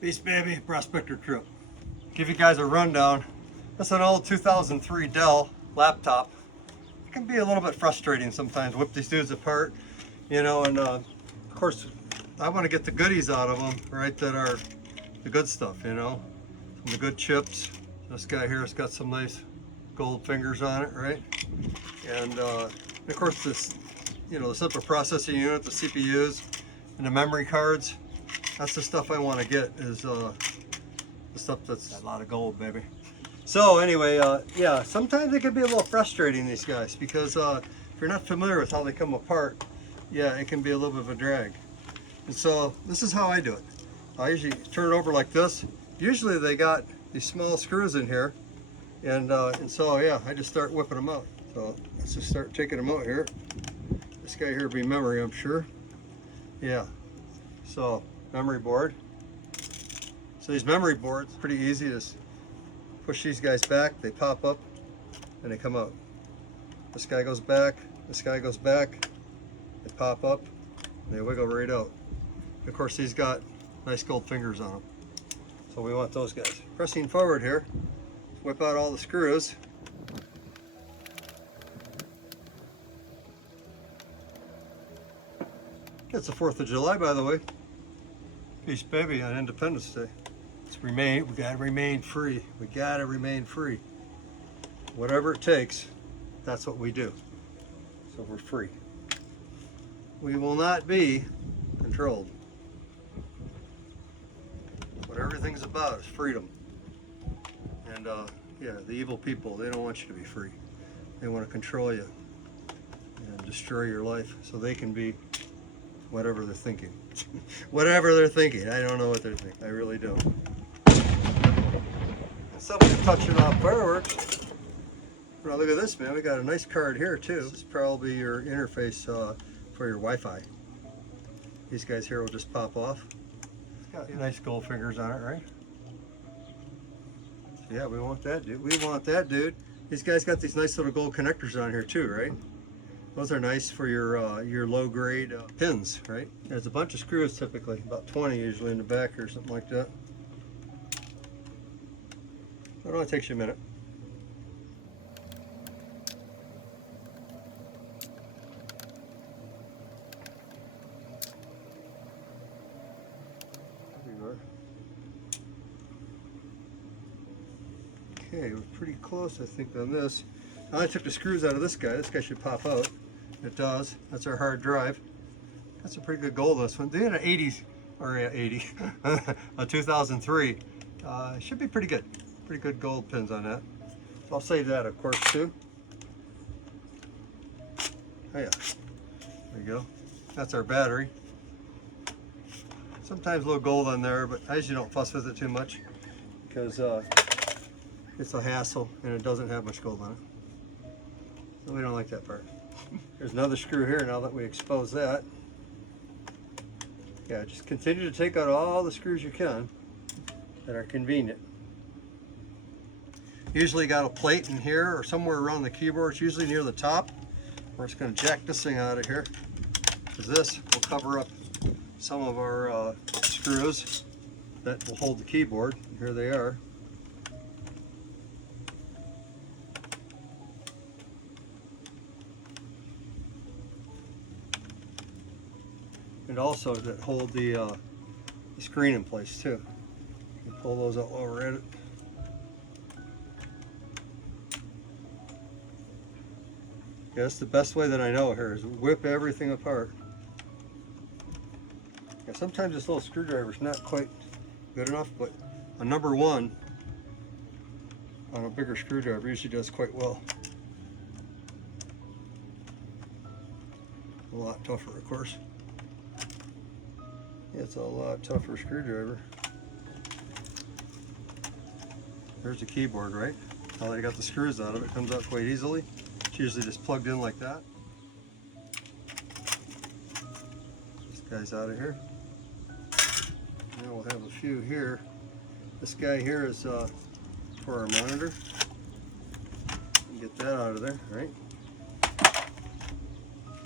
Peace, baby. Prospector Tripp. Give you guys a rundown. That's an old 2003 Dell laptop. It can be a little bit frustrating sometimes. Whip these dudes apart, you know, and of course, I want to get the goodies out of them, right? That are the good stuff, you know, the good chips. This guy here has got some nice gold fingers on it, right? And of course, this, you know, the central processing unit, the CPUs, and the memory cards. That's the stuff I want to get, is the stuff that's a lot of gold, baby. So anyway, yeah, sometimes it can be a little frustrating, these guys, because if you're not familiar with how they come apart, yeah, it can be a little bit of a drag. And so this is how I do it. I usually turn it over like this. Usually they got these small screws in here, and so yeah, I just start whipping them out. So let's just start taking them out here. This guy here will be memory, I'm sure. Yeah, so memory board. So these memory boards, pretty easy to push these guys back, they pop up and they come out. This guy goes back, this guy goes back, they pop up, and they wiggle right out. Of course, these got nice gold fingers on them, so we want those guys. Pressing forward here, whip out all the screws. It's the 4th of July, by the way. Peace, baby, on Independence Day. We gotta remain free. We gotta remain free. Whatever it takes, that's what we do. So we're free. We will not be controlled. What everything's about is freedom. And yeah, the evil people, they don't want you to be free. They want to control you and destroy your life so they can be whatever they're thinking. Whatever they're thinking. I don't know what they're thinking. I really don't. Something touching off fireworks. Now look at this, man. We got a nice card here too. This is probably your interface for your Wi-Fi. These guys here will just pop off. It's got nice gold fingers on it, right? So yeah, we want that, dude. We want that, dude. These guys got these nice little gold connectors on here too, right? Those are nice for your low-grade pins, right? There's a bunch of screws typically, about 20 usually in the back or something like that. It only takes you a minute. There we are. Okay, we're pretty close, I think, on this. Now I took the screws out of this guy. This guy should pop out. It does. That's our hard drive. That's a pretty good gold on this one. They had an 80s, or 80, a 2003. Should be pretty good. Pretty good gold pins on that. So I'll save that, of course, too. Oh yeah, there you go. That's our battery. Sometimes a little gold on there, but I usually don't fuss with it too much because it's a hassle and it doesn't have much gold on it. So we don't like that part. There's another screw here now that we expose that. Yeah, just continue to take out all the screws you can that are convenient. Usually got a plate in here or somewhere around the keyboard. It's usually near the top. We're just going to jack this thing out of here, because this will cover up some of our screws that will hold the keyboard. Here they are. And also that hold the screen in place too. You pull those out while we're at it. Yeah, that's the best way that I know here, is whip everything apart. Yeah, sometimes this little screwdriver is not quite good enough, but a number 1 on a bigger screwdriver usually does quite well. A lot tougher, of course. Yeah, it's a lot tougher screwdriver. There's the keyboard, right? Now that I got the screws out of it, comes out quite easily. It's usually just plugged in like that. This guy's out of here. Now we'll have a few here. This guy here is for our monitor. Get that out of there, right?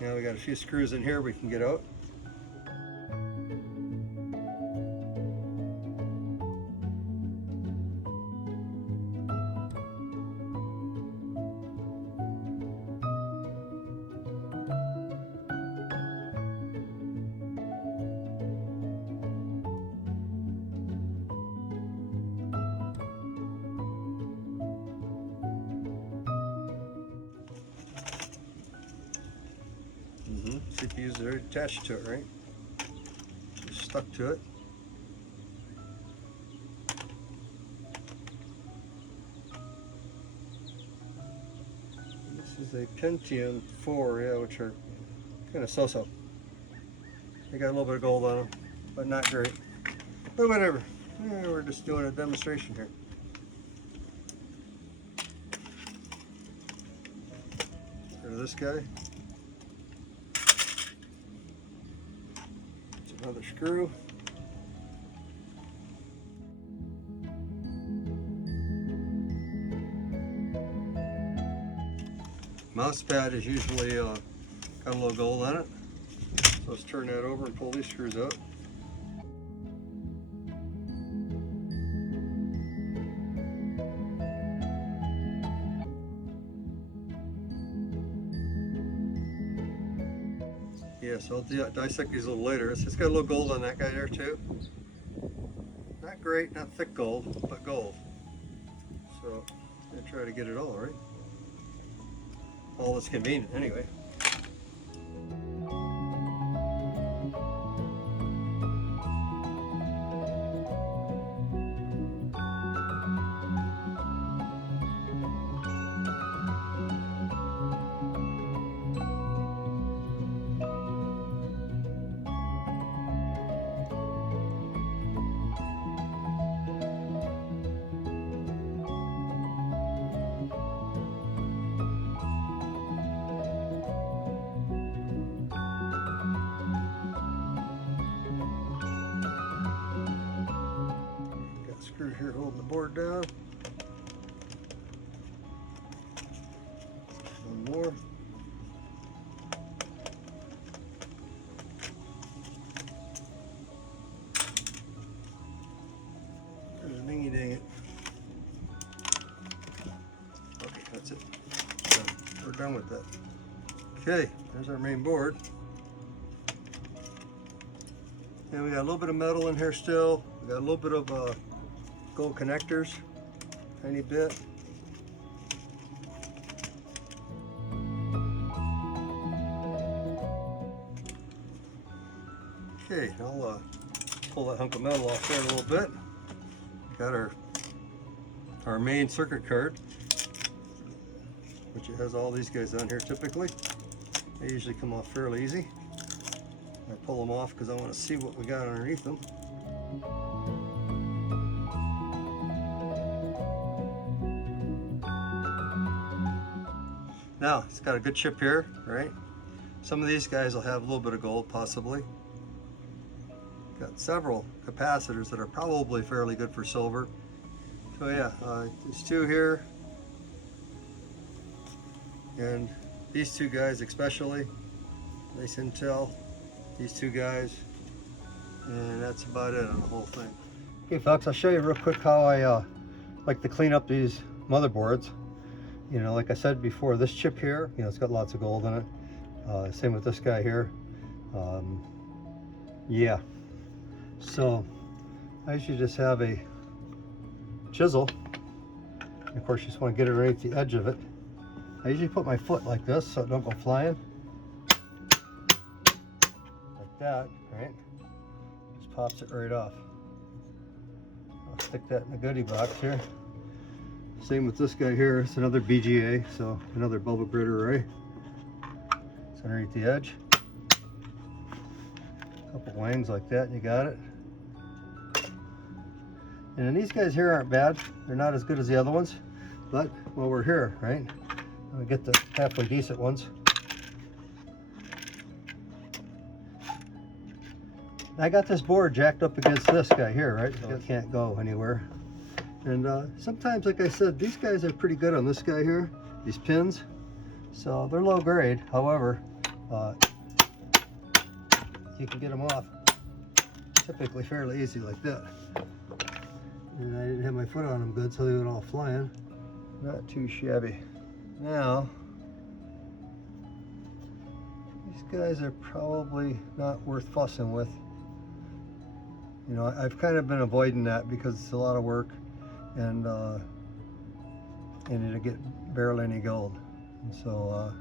Now we got a few screws in here we can get out. CPU's already attached to it, right? Just stuck to it. This is a Pentium 4, yeah, which are kind of so-so. They got a little bit of gold on them, but not great. But whatever. Yeah, we're just doing a demonstration here. Get rid of this guy. It's another screw. Mouse pad is usually got a little gold on it. So let's turn that over and pull these screws out. Yeah, so I'll dissect these a little later. It's got a little gold on that guy there too. Not great, not thick gold, but gold. So I'm gonna try to get it all right. All that's convenient anyway. Screw here holding the board down. One more. There's a dingy dang it. Okay, that's it. Done. We're done with that. Okay, there's our main board. And we got a little bit of metal in here still. We got a little bit of gold connectors, tiny bit. Okay, I'll pull that hunk of metal off there a little bit. Got our main circuit card, which it has all these guys on here typically. They usually come off fairly easy. I pull them off because I want to see what we got underneath them. Now, it's got a good chip here, right? Some of these guys will have a little bit of gold, possibly. Got several capacitors that are probably fairly good for silver. So yeah, there's two here. And these two guys especially, nice intel. These two guys, and that's about it on the whole thing. Okay folks, I'll show you real quick how I like to clean up these motherboards. You know, like I said before, this chip here, you know, it's got lots of gold in it. Same with this guy here. Yeah. So I usually just have a chisel. And of course, you just want to get it right at the edge of it. I usually put my foot like this so it don't go flying. Like that, right? Just pops it right off. I'll stick that in the goodie box here. Same with this guy here. It's another BGA, so another bubble grid array. It's underneath the edge. A couple wangs like that, and you got it. And then these guys here aren't bad. They're not as good as the other ones, but well, we're here, right? I'll get the halfway decent ones. I got this board jacked up against this guy here, right? So it can't go anywhere. And sometimes, like I said, these guys are pretty good on this guy here, these pins. So they're low grade. However, you can get them off typically fairly easy like that. And I didn't have my foot on them good, so they went all flying. Not too shabby. Now, these guys are probably not worth fussing with. You know, I've kind of been avoiding that because it's a lot of work, and it'll get barely any gold. And so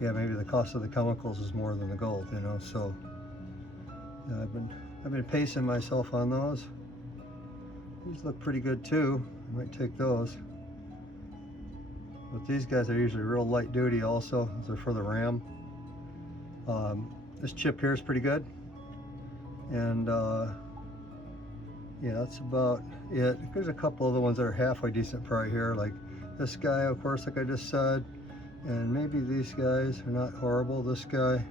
yeah, maybe the cost of the chemicals is more than the gold, you know. So yeah, I've been pacing myself on those. These look pretty good too. I might take those. But these guys are usually real light duty also. These are for the ram. This chip here is pretty good. And yeah, that's about it. There's a couple of the ones that are halfway decent probably here, like this guy, of course, like I just said. And maybe these guys are not horrible. This guy,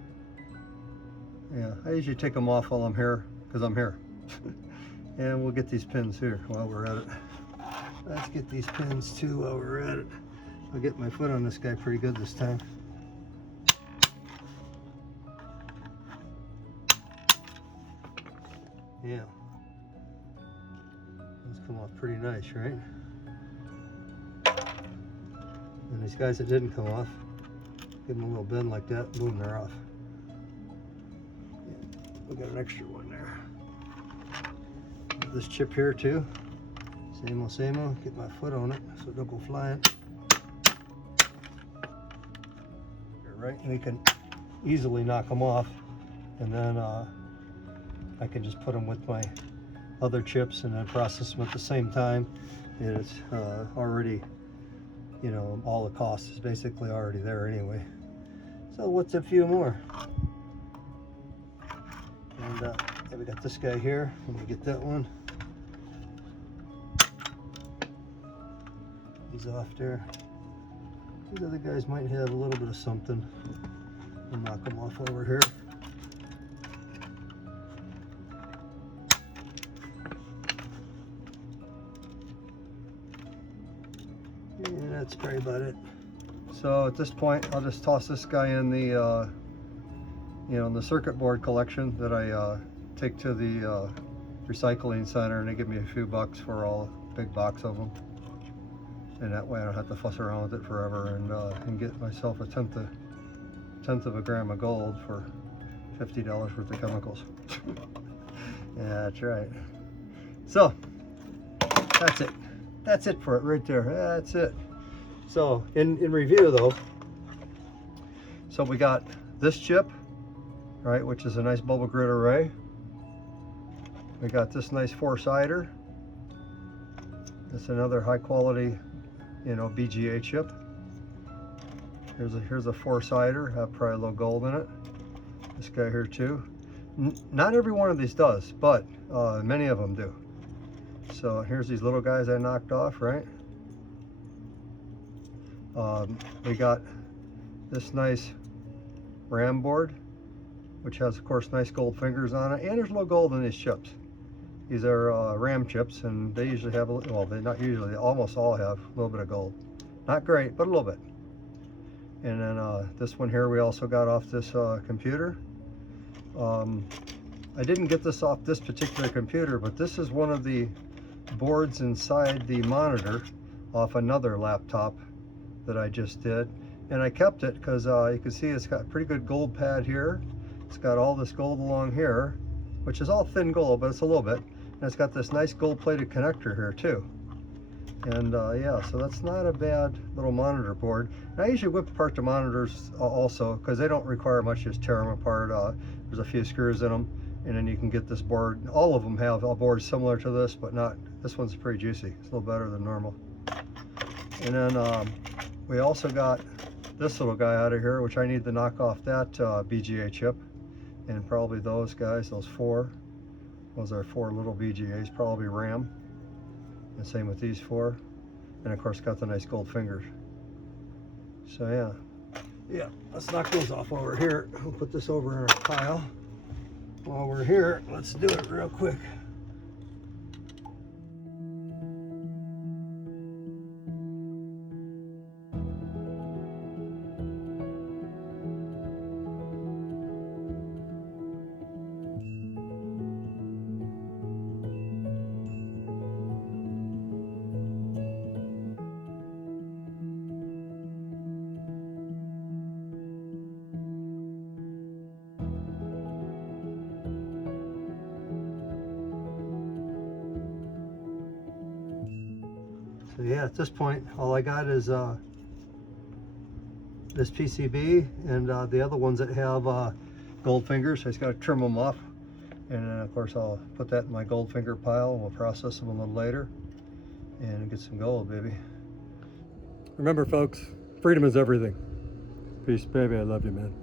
yeah, I usually take them off while I'm here, because I'm here. And we'll get these pins here while we're at it. Let's get these pins too while we're at it. I'll get my foot on this guy pretty good this time. Yeah. Those come off pretty nice, right? And these guys that didn't come off, give them a little bend like that, boom, they're off. We got an extra one there. This chip here too, same old, get my foot on it so it don't go flying. Right, and we can easily knock them off, and then I can just put them with my other chips and then process them at the same time. And it's already, you know, all the cost is basically already there anyway. So what's a few more? And yeah, we got this guy here. Let me get that one. He's off there. These other guys might have a little bit of something. I'll knock them off over here. And that's probably about it. So at this point, I'll just toss this guy in the, you know, in the circuit board collection that I take to the recycling center, and they give me a few bucks for all big box of them. And that way I don't have to fuss around with it forever, and get myself a tenth of a gram of gold for $50 worth of chemicals. Yeah, that's right. So that's it. That's it for it right there. That's it. So in review though, so we got this chip, right, which is a nice bubble grid array. We got this nice four-sider. That's another high quality, you know, BGA chip. Here's a four-sider, have probably a little gold in it. This guy here too. Not every one of these does, but many of them do. So here's these little guys I knocked off, right? We got this nice ram board, which has, of course, nice gold fingers on it, and there's a little gold in these chips. These are ram chips, and they usually have, well, they not usually, they almost all have a little bit of gold. Not great, but a little bit. And then this one here we also got off this computer. I didn't get this off this particular computer, but this is one of the boards inside the monitor off another laptop that I just did. And I kept it because you can see it's got a pretty good gold pad here. It's got all this gold along here, which is all thin gold, but it's a little bit. And it's got this nice gold plated connector here too. And yeah, so that's not a bad little monitor board. And I usually whip apart the monitors also, because they don't require much, just tear them apart. There's a few screws in them, and then you can get this board. All of them have a board similar to this, but not, this one's pretty juicy. It's a little better than normal. And then we also got this little guy out of here, which I need to knock off that BGA chip. And probably those guys, those four. Those are four little BGAs, probably RAM. And same with these four. And of course got the nice gold fingers. So yeah, let's knock those off while we're here. We'll put this over in our pile. While we're here, let's do it real quick. So yeah, at this point, all I got is this PCB and the other ones that have gold fingers. I just got to trim them off, and then of course I'll put that in my gold finger pile and we'll process them a little later and get some gold, baby. Remember folks, freedom is everything. Peace, baby. I love you, man.